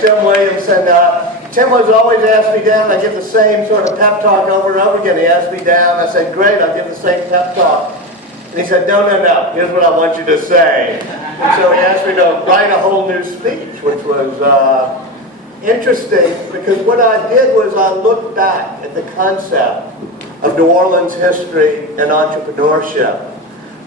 Tim Williamson. Tim was always asked me down. I give the same sort of pep talk over and over again. He asked me down. I said, great, I'll give the same pep talk. And he said, no, here's what I want you to say. And so he asked me to write a whole new speech, which was interesting, because what I did was I looked back at the concept of New Orleans history and entrepreneurship.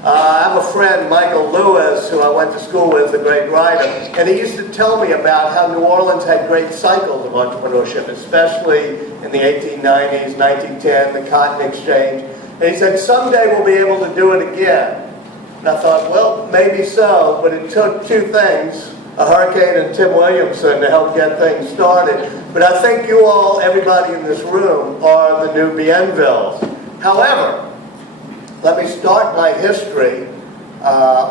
I have a friend, Michael Lewis, who I went to school with, a great writer, and he used to tell me about how New Orleans had great cycles of entrepreneurship, especially in the 1890s, 1910, the Cotton Exchange. And he said, someday we'll be able to do it again. And I thought, well, maybe so, but it took two things, a hurricane and Tim Williamson, to help get things started. But I think you all, everybody in this room, are the new Bienvilles. However, let me start my history,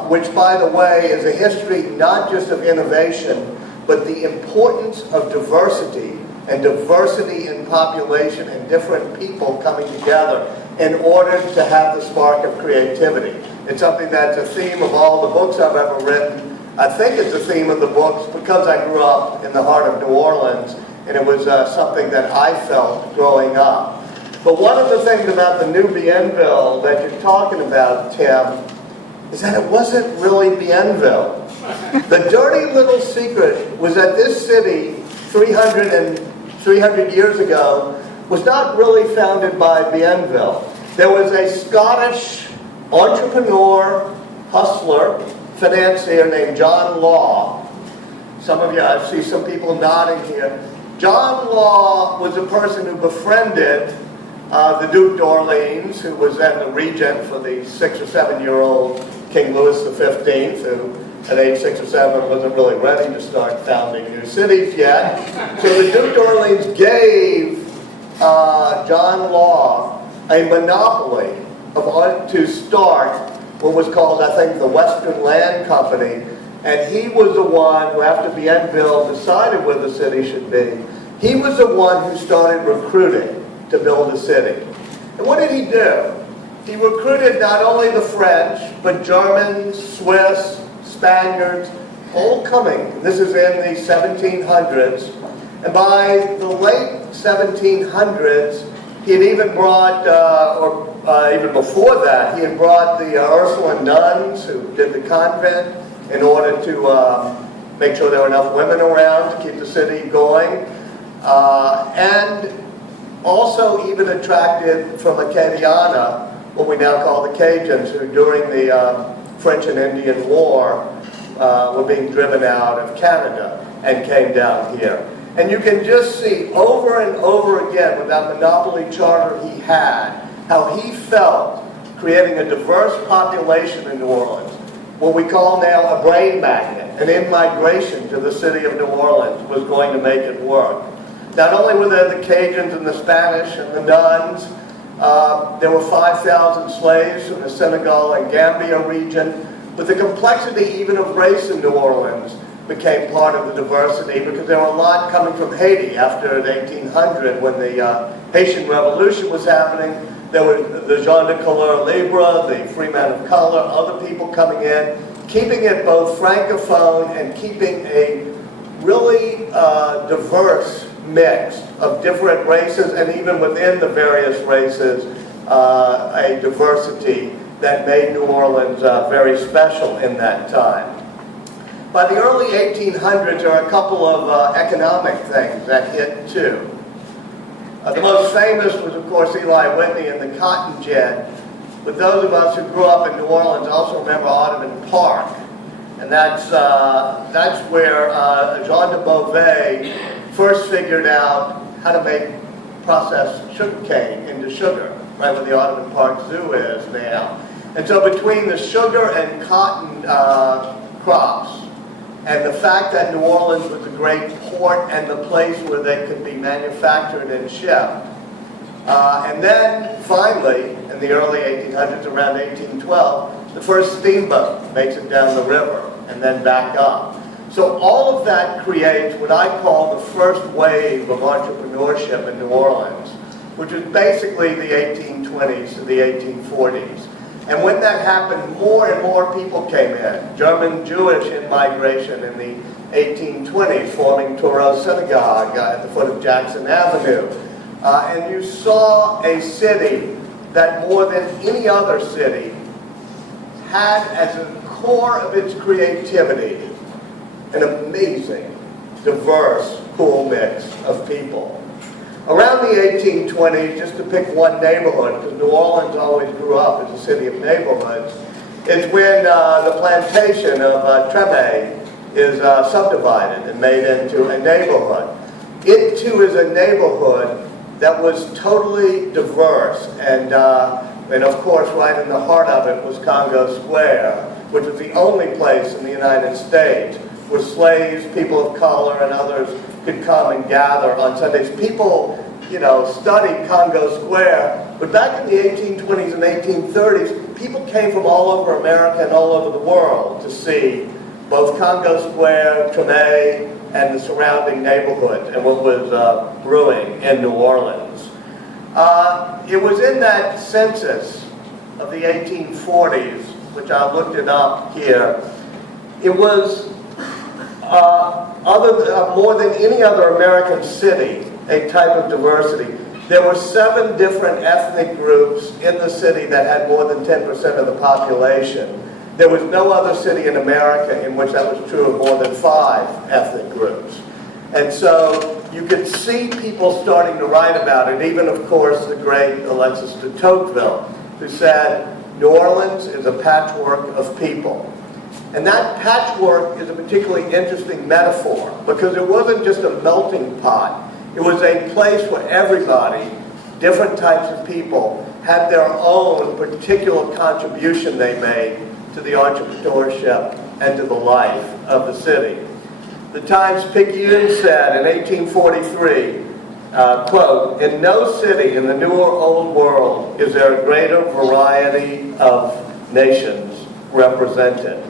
which, by the way, is a history not just of innovation, but the importance of diversity, and diversity in population and different people coming together in order to have the spark of creativity. It's something that's a theme of all the books I've ever written. I think it's a theme of the books because I grew up in the heart of New Orleans, and it was something that I felt growing up. But one of the things about the new Bienville that you're talking about, Tim, is that it wasn't really Bienville. The dirty little secret was that this city, 300 years ago, was not really founded by Bienville. There was a Scottish entrepreneur, hustler, financier named John Law. Some of you, I see some people nodding here. John Law was a person who befriended the Duke d'Orleans, who was then the regent for the 6 or 7-year-old King Louis XV, who at age 6 or 7 wasn't really ready to start founding new cities yet. So the Duke d'Orleans gave John Law a monopoly to start what was called, I think, the Western Land Company. And he was the one who, after Bienville decided where the city should be, he was the one who started recruiting to build a city. And what did he do? He recruited not only the French, but Germans, Swiss, Spaniards, all coming. This is in the 1700s. And by the late 1700s, he had even brought, even before that, he had brought the Ursuline nuns who did the convent in order to make sure there were enough women around to keep the city going. And also even attracted from Acadiana, what we now call the Cajuns, who during the French and Indian War were being driven out of Canada and came down here. And you can just see over and over again with that monopoly charter he had, how he felt creating a diverse population in New Orleans, what we call now a brain magnet, an in-migration to the city of New Orleans was going to make it work. Not only were there the Cajuns and the Spanish and the nuns, there were 5,000 slaves from the Senegal and Gambia region, but the complexity even of race in New Orleans became part of the diversity because there were a lot coming from Haiti after 1800 when the Haitian Revolution was happening. There were the gens de couleur libre, the free men of color, other people coming in, keeping it both francophone and keeping a really diverse mix of different races, and even within the various races, a diversity that made New Orleans very special in that time. By the early 1800s, there are a couple of economic things that hit too. The most famous was, of course, Eli Whitney and the cotton gin. But those of us who grew up in New Orleans also remember Audubon Park. And that's where Jean de Beauvais first figured out how to process sugarcane into sugar, right where the Audubon Park Zoo is now. And so between the sugar and cotton crops, and the fact that New Orleans was a great port and the place where they could be manufactured and shipped. And then, finally, in the early 1800s, around 1812, the first steamboat makes it down the river and then back up. So all of that creates what I call the first wave of entrepreneurship in New Orleans, which was basically the 1820s to the 1840s. And when that happened, more and more people came in. German-Jewish in-migration in the 1820s, forming Touro Synagogue at the foot of Jackson Avenue. And you saw a city that more than any other city had as a core of its creativity an amazing, diverse, cool mix of people. Around the 1820s, just to pick one neighborhood, because New Orleans always grew up as a city of neighborhoods, it's when the plantation of Treme is subdivided and made into a neighborhood. It too is a neighborhood that was totally diverse, and of course right in the heart of it was Congo Square, which was the only place in the United States where slaves, people of color, and others could come and gather on Sundays. People, studied Congo Square, but back in the 1820s and 1830s, people came from all over America and all over the world to see both Congo Square, Treme, and the surrounding neighborhood and what was brewing in New Orleans. It was in that census of the 1840s, which I looked it up here, it was more than any other American city, a type of diversity. There were 7 different ethnic groups in the city that had more than 10% of the population. There was no other city in America in which that was true of more than 5 ethnic groups. And so you could see people starting to write about it, even, of course, the great Alexis de Tocqueville, who said, New Orleans is a patchwork of people. And that patchwork is a particularly interesting metaphor, because it wasn't just a melting pot. It was a place where everybody, different types of people, had their own particular contribution they made to the entrepreneurship and to the life of the city. The Times-Picayune said in 1843, quote, "In no city in the New or Old World is there a greater variety of nations represented."